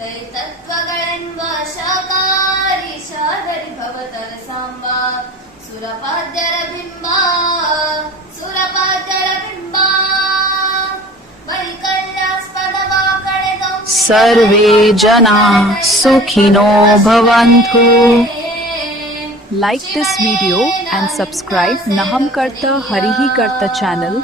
ತತ್ವಗಳೆನ್ನುವ ಶಾಕಾರಿ ಶಾದರಿ ಭವತರ ಸಾಂಬ ಸುರಪಾದ್ಯರ ಬಿಂಬ ಸುರಪಾದ್ಯರ ಬಿಂಬ ವೈಕಲ್ಯಾಸ್ಪದವ ಕಳೆದೌ ಸರ್ವೇ ಜನ ಸುಖಿನೋ ಭವಂತು. Like this video and subscribe Naham Karta Harihi Karta channel.